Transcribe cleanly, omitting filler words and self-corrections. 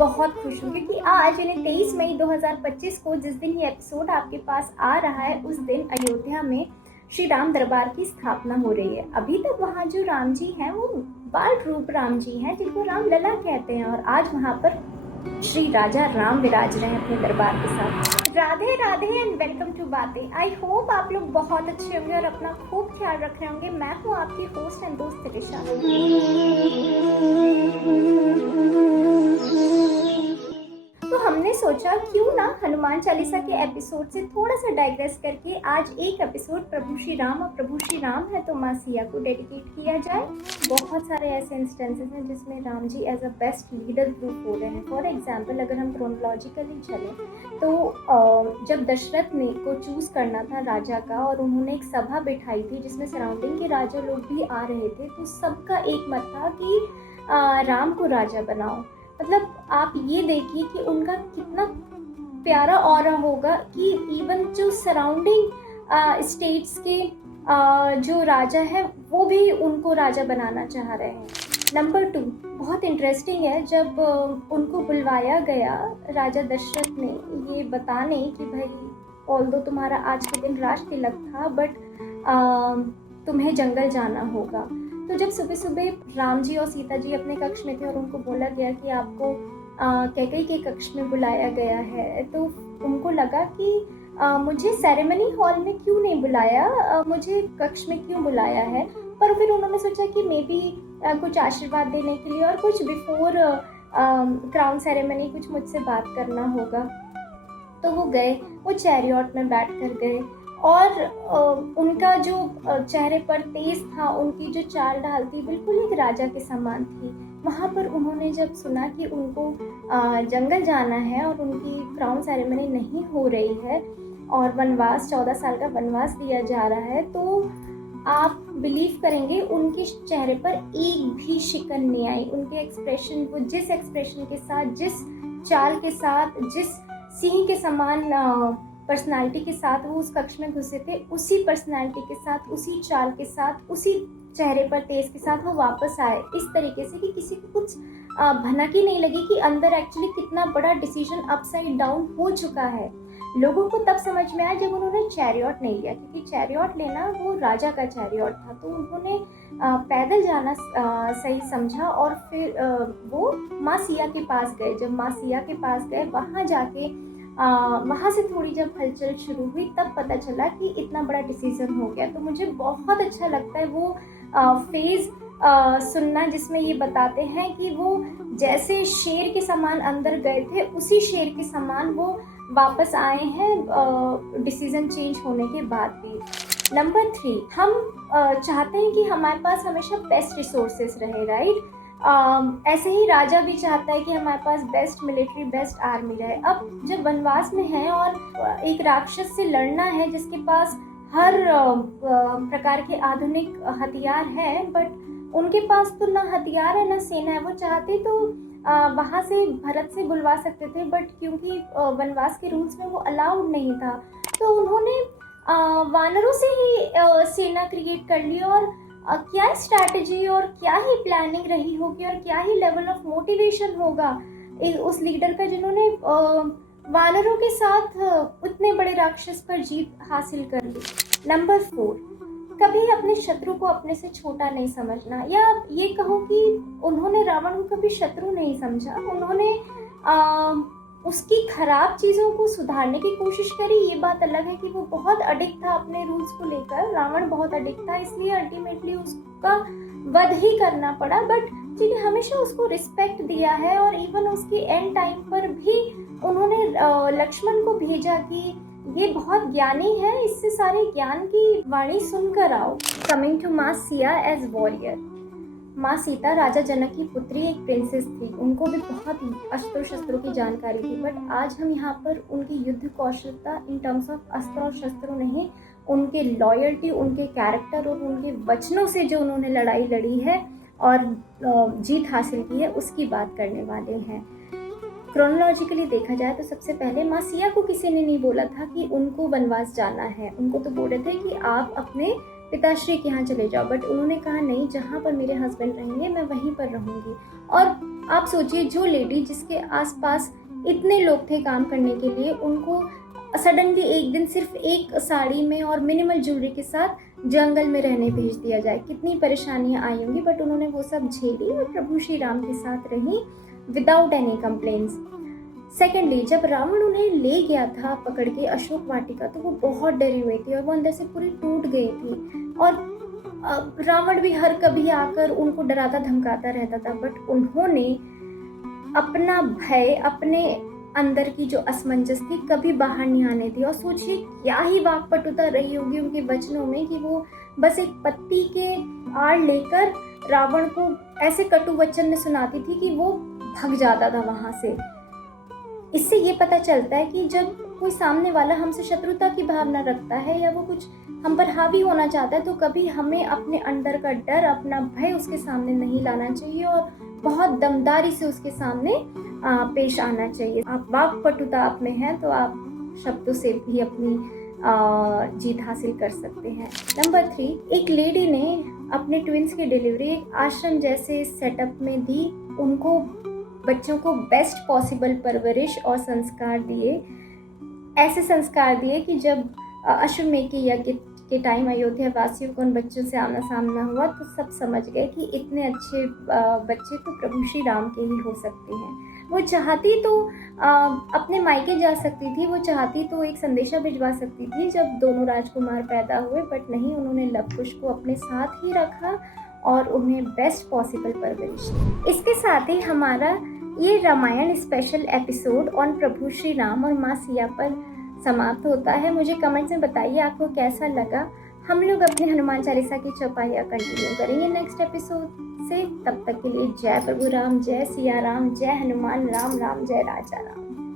बहुत खुश हूँ क्योंकि आज यानी 23 मई 2025 को जिस दिन ये एपिसोड आपके पास आ रहा है उस दिन अयोध्या में श्री राम दरबार की स्थापना हो रही है। अभी तक वहाँ जो राम जी हैं वो बाल रूप राम जी हैं जिनको राम लला कहते हैं, और आज वहाँ पर श्री राजा राम विराज रहे हैं अपने दरबार के साथ। Radhe Radhe and welcome to Baatein. I hope आप लोग बहुत अच्छे होंगे और अपना खूब ख्याल रख रहे होंगे। मैं हूँ आपकी होस्ट एंड दोस्त त्रिशा। तो हमने सोचा क्यों ना हनुमान चालीसा के एपिसोड से थोड़ा सा डाइग्रेस करके आज एक एपिसोड प्रभु श्री राम और प्रभु श्री राम है तो माँ सिया को डेडिकेट किया जाए। बहुत सारे ऐसे इंस्टेंसेस हैं जिसमें Ram ji as a best leader proof हो रहे हैं। फॉर एग्जाम्पल अगर हम क्रोनोलॉजिकली चलें तो जब दशरथ ने को चूज करना था राजा का और उन्होंने एक सभा बिठाई थी जिसमें सराउंडिंग के राजा लोग भी आ रहे थे, तो सबका एक मत था कि राम को राजा बनाओ। मतलब आप ये देखिए कि उनका कितना प्यारा ऑरा होगा कि इवन जो सराउंडिंग स्टेट्स के जो राजा है वो भी उनको राजा बनाना चाह रहे हैं। नंबर 2 बहुत इंटरेस्टिंग है, जब उनको बुलवाया गया राजा दशरथ ने ये बताने कि भाई ऑल्दो तुम्हारा आज के दिन राज तिलक था बट तुम्हें जंगल जाना होगा। तो जब सुबह सुबह राम जी और सीता जी अपने कक्ष में थे और उनको बोला गया कि आपको कैकेयी के कक्ष में बुलाया गया है, तो उनको लगा कि मुझे सेरेमनी हॉल में क्यों नहीं बुलाया, मुझे कक्ष में क्यों बुलाया है। पर फिर उन्होंने सोचा कि मे बी कुछ आशीर्वाद देने के लिए और कुछ बिफोर क्राउन सेरेमनी कुछ मुझसे बात करना होगा। तो वो गए, वो चैरियट में बैठ कर गए और उनका जो चेहरे पर तेज था, उनकी जो चाल ढाल थी बिल्कुल एक राजा के समान थी। वहाँ पर उन्होंने जब सुना कि उनको जंगल जाना है और उनकी क्राउन सेरेमनी नहीं हो रही है और वनवास 14 साल का वनवास दिया जा रहा है, तो आप बिलीव करेंगे उनके चेहरे पर एक भी शिकन नहीं आई। उनके एक्सप्रेशन, वो जिस एक्सप्रेशन के साथ, जिस चाल के साथ, जिस सिंह के समान पर्सनालिटी के साथ वो उस कक्ष में घुसे थे, उसी पर्सनालिटी के साथ, उसी चाल के साथ, उसी चेहरे पर तेज के साथ वो वापस आए इस तरीके से कि किसी को कुछ भनक ही नहीं लगी कि अंदर एक्चुअली कितना बड़ा डिसीजन अपसाइड डाउन हो चुका है। लोगों को तब समझ में आया जब उन्होंने चैरियट नहीं लिया, क्योंकि चैरियट लेना वो राजा का चैरियट था, तो उन्होंने पैदल जाना सही समझा और फिर वो माँ सिया के पास गए। जब माँ सिया के पास गए, वहाँ जाके वहाँ से थोड़ी जब हलचल शुरू हुई तब पता चला कि इतना बड़ा डिसीजन हो गया। तो मुझे बहुत अच्छा लगता है वो फेज सुनना जिसमें ये बताते हैं कि वो जैसे शेर के समान अंदर गए थे उसी शेर के समान वो वापस आए हैं डिसीजन चेंज होने के बाद भी। नंबर 3, हम चाहते हैं कि हमारे पास हमेशा बेस्ट रिसोर्सेस रहे, राइट। ऐसे ही राजा भी चाहता है कि हमारे पास बेस्ट मिलिट्री, बेस्ट आर्मी रहे। अब जब वनवास में है और एक राक्षस से लड़ना है जिसके पास हर प्रकार के आधुनिक हथियार हैं, बट उनके पास तो ना हथियार है ना सेना है। वो चाहते तो वहाँ से भरत से बुलवा सकते थे, बट क्योंकि वनवास के रूल्स में वो अलाउड नहीं था, तो उन्होंने वानरों से ही सेना क्रिएट कर ली। और क्या स्ट्रैटेजी और क्या ही प्लानिंग रही होगी और क्या ही लेवल ऑफ मोटिवेशन होगा उस लीडर का जिन्होंने वानरों के साथ उतने बड़े राक्षस पर जीत हासिल कर ली। नंबर 4, कभी अपने शत्रु को अपने से छोटा नहीं समझना, या ये कहो कि उन्होंने रावण को कभी शत्रु नहीं समझा। उन्होंने उसकी खराब चीज़ों को सुधारने की कोशिश करी। ये बात अलग है कि वो बहुत अडिक्ट था अपने रूल्स को लेकर, रावण बहुत अडिक्ट था, इसलिए अल्टीमेटली उसका वध ही करना पड़ा। बट जिन्हें हमेशा उसको रिस्पेक्ट दिया है और इवन उसके एंड टाइम पर भी उन्होंने लक्ष्मण को भेजा कि ये बहुत ज्ञानी है, इससे सारे ज्ञान की वाणी सुनकर आओ। कमिंग टू माँ सिया एज वॉरियर, माँ सीता राजा जनक की पुत्री एक प्रिंसेस थी, उनको भी बहुत अस्त्र शस्त्रों की जानकारी थी। बट आज हम यहाँ पर उनकी युद्ध कौशलता इन टर्म्स ऑफ अस्त्र और शस्त्रों नहीं, उनके लॉयल्टी, उनके कैरेक्टर और उनके वचनों से जो उन्होंने लड़ाई लड़ी है और जीत हासिल की है उसकी बात करने वाले हैं। क्रोनोलॉजिकली देखा जाए तो सबसे पहले माँ सिया को किसी ने नहीं बोला था कि उनको वनवास जाना है। उनको तो बोले थे कि आप अपने पिताश्री के यहाँ चले जाओ, बट उन्होंने कहा नहीं, जहाँ पर मेरे हस्बैंड रहेंगे मैं वहीं पर रहूँगी। और आप सोचिए, जो लेडी जिसके आसपास इतने लोग थे काम करने के लिए, उनको सडनली एक दिन सिर्फ एक साड़ी में और मिनिमल ज्वेलरी के साथ जंगल में रहने भेज दिया जाए, कितनी परेशानियां आई होंगी। बट उन्होंने वो सब झेली और प्रभु श्री राम के साथ रही विदाउट एनी कंप्लेंट्स। सेकेंडली, जब रावण उन्हें ले गया था पकड़ के अशोक वाटिका, तो वो बहुत डरी हुई थी और वो अंदर से पूरी टूट गई थी। और रावण भी हर कभी आकर उनको डराता धमकाता रहता था, बट उन्होंने अपना भय, अपने अंदर की जो असमंजस थी, कभी बाहर नहीं आने दी। और सोचिए क्या ही वाकपटुता रही होगी उनके वचनों में कि वो बस एक पत्ती के आड़ लेकर रावण को ऐसे कटु वचन में सुनाती थी कि वो भाग जाता था वहां से। इससे ये पता चलता है कि जब कोई सामने वाला हमसे शत्रुता की भावना रखता है या वो कुछ हम पर हावी होना चाहता है, तो कभी हमें अपने अंदर का डर, अपना भय उसके सामने नहीं लाना चाहिए और बहुत दमदारी से उसके सामने पेश आना चाहिए। आप वाकपटुता आप में हैं तो आप शब्दों से भी अपनी जीत हासिल कर सकते हैं। नंबर 3, एक लेडी ने अपने ट्विंस की डिलीवरी एक आश्रम जैसे सेटअप में दी। उनको बच्चों को बेस्ट पॉसिबल परवरिश और संस्कार दिए, ऐसे संस्कार दिए कि जब अश्वमेध के यज्ञ के टाइम अयोध्या वासियों को उन बच्चों से आमना सामना हुआ तो सब समझ गए कि इतने अच्छे बच्चे तो प्रभु श्री राम के ही हो सकते हैं। वो चाहती तो अपने मायके जा सकती थी, वो चाहती तो एक संदेशा भिजवा सकती थी जब दोनों राजकुमार पैदा हुए, बट नहीं, उन्होंने लव कुश को अपने साथ ही रखा और उन्हें बेस्ट पॉसिबल परवरिश। इसके साथ ही हमारा ये रामायण स्पेशल एपिसोड ऑन प्रभु श्री राम और माँ सिया पर समाप्त होता है। मुझे कमेंट्स में बताइए आपको कैसा लगा। हम लोग अपने हनुमान चालीसा की चौपाइयाँ कंटिन्यू करेंगे नेक्स्ट एपिसोड से। तब तक के लिए जय प्रभु राम, जय सिया राम, जय हनुमान, राम राम, जय राजा राम।